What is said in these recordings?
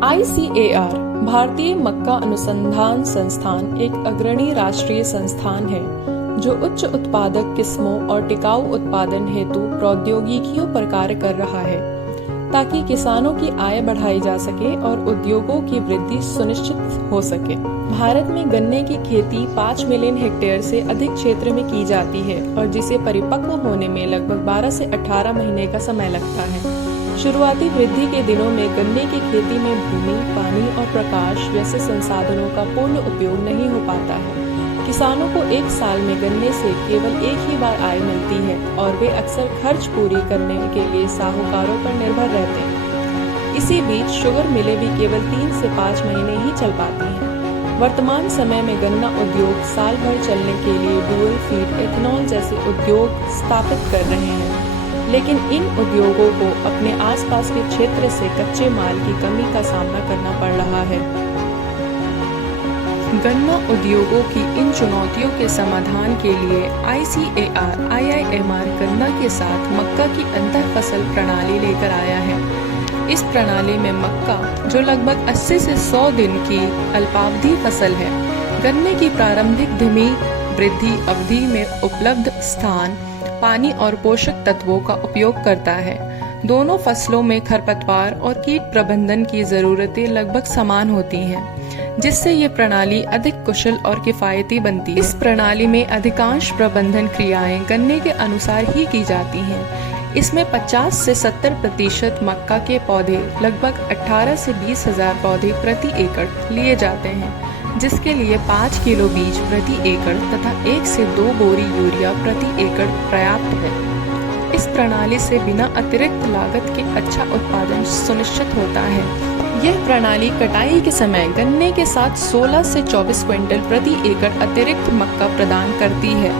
ICAR भारतीय मक्का अनुसंधान संस्थान एक अग्रणी राष्ट्रीय संस्थान है जो उच्च उत्पादक किस्मों और टिकाऊ उत्पादन हेतु प्रौद्योगिकियों पर कार्य कर रहा है ताकि किसानों की आय बढ़ाई जा सके और उद्योगों की वृद्धि सुनिश्चित हो सके। भारत में गन्ने की खेती 5 मिलियन हेक्टेयर से अधिक क्षेत्र में की जाती है और जिसे परिपक्व होने में लगभग 12 से 18 महीने का समय लगता है। शुरुआती वृद्धि के दिनों में गन्ने की खेती में भूमि, पानी और प्रकाश जैसे संसाधनों का पूर्ण उपयोग नहीं हो पाता है। किसानों को एक साल में गन्ने से केवल एक ही बार आय मिलती है और वे अक्सर खर्च पूरी करने के लिए साहूकारों पर निर्भर रहते हैं। इसी बीच शुगर मिलें भी केवल 3 से 5 महीने ही चल पाती हैं। वर्तमान समय में गन्ना उद्योग साल भर चलने के लिए डुअल फीड एथेनॉल जैसे उद्योग स्थापित कर रहे हैं, लेकिन इन उद्योगों को अपने आसपास के क्षेत्र से कच्चे माल की कमी का सामना करना पड़ रहा है। गन्ना उद्योगों की इन चुनौतियों के समाधान के लिए ICAR IIMR गन्ना के साथ मक्का की अंतर फसल प्रणाली लेकर आया है। इस प्रणाली में मक्का, जो लगभग 80 से 100 दिन की अल्पावधि फसल है, गन्ने की प्रारंभिक धीमी वृद्धि अवधि में उपलब्ध स्थान, पानी और पोषक तत्वों का उपयोग करता है। दोनों फसलों में खरपतवार और कीट प्रबंधन की जरूरतें लगभग समान होती हैं, जिससे ये प्रणाली अधिक कुशल और किफायती बनती है। इस प्रणाली में अधिकांश प्रबंधन क्रियाएं गन्ने के अनुसार ही की जाती हैं। इसमें 50 से 70% मक्का के पौधे, लगभग 18 से 20 हजार पौधे प्रति एकड़ लिए जाते हैं, जिसके लिए 5 किलो बीज प्रति एकड़ तथा 1 से 2 बोरी यूरिया प्रति एकड़ पर्याप्त है। इस प्रणाली से बिना अतिरिक्त लागत के अच्छा उत्पादन सुनिश्चित होता है। यह प्रणाली कटाई के समय गन्ने के साथ 16 से 24 क्विंटल प्रति एकड़ अतिरिक्त मक्का प्रदान करती है।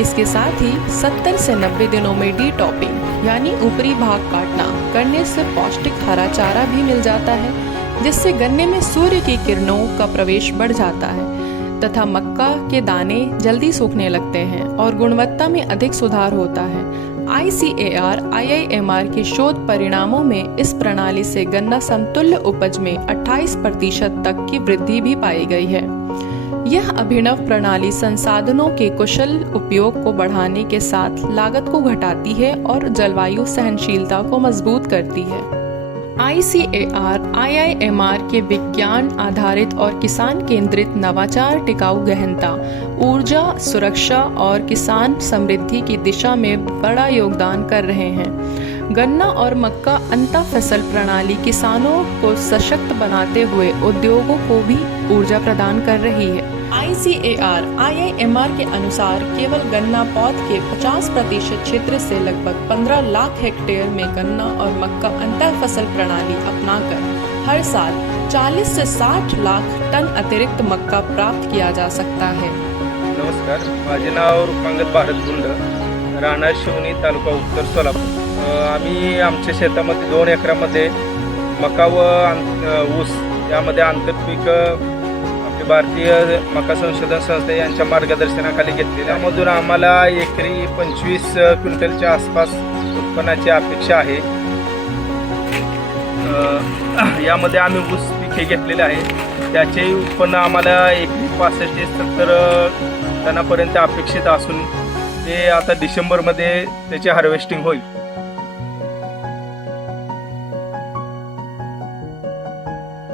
इसके साथ ही 70 से 90 दिनों में डी टॉपिंग यानी ऊपरी भाग काटना करने से पौष्टिक हरा चारा भी मिल जाता है, जिससे गन्ने में सूर्य की किरणों का प्रवेश बढ़ जाता है तथा मक्का के दाने जल्दी सूखने लगते हैं और गुणवत्ता में अधिक सुधार होता है। ICAR IIMR के शोध परिणामों में इस प्रणाली से गन्ना समतुल्य उपज में 28% तक की वृद्धि भी पाई गई है। यह अभिनव प्रणाली संसाधनों के कुशल उपयोग को बढ़ाने के साथ लागत को घटाती है और जलवायु सहनशीलता को मजबूत करती है। ICAR IIMR के विज्ञान आधारित और किसान केंद्रित नवाचार टिकाऊ गहनता, ऊर्जा सुरक्षा और किसान समृद्धि की दिशा में बड़ा योगदान कर रहे हैं। गन्ना और मक्का अंतर फसल प्रणाली किसानों को सशक्त बनाते हुए उद्योगों को भी ऊर्जा प्रदान कर रही है। ICAR IIMR के अनुसार केवल गन्ना पौध के 50% क्षेत्र से लगभग 15 लाख हेक्टेयर में गन्ना और मक्का अंतर फसल प्रणाली अपनाकर हर साल 40 से 60 लाख टन अतिरिक्त मक्का प्राप्त किया जा सकता है। नमस्कार, माझे नाव रुपांगत भारत गुंड, राहणार शिवनी, तालुका उत्तर सोलापूर। आम्ही आमच्या शेतामध्ये 2 एकरामध्ये मका व ऊस यामध्ये आंतरपीक आपली भारतीय मका संशोधन संस्था यांच्या मार्गदर्शनाखाली घेतलेली, त्यामधून आम्हाला एकरी 25 क्विंटलच्या आसपास उत्पन्नाची अपेक्षा आहे। यामध्ये आम्ही ऊस पिके घेतलेले आहे, त्याचे उत्पन्न आम्हाला एकरी 65 ते 70 टनापर्यंत अपेक्षित असून ते आता डिसेंबरमध्ये त्याची हार्वेस्टिंग होईल।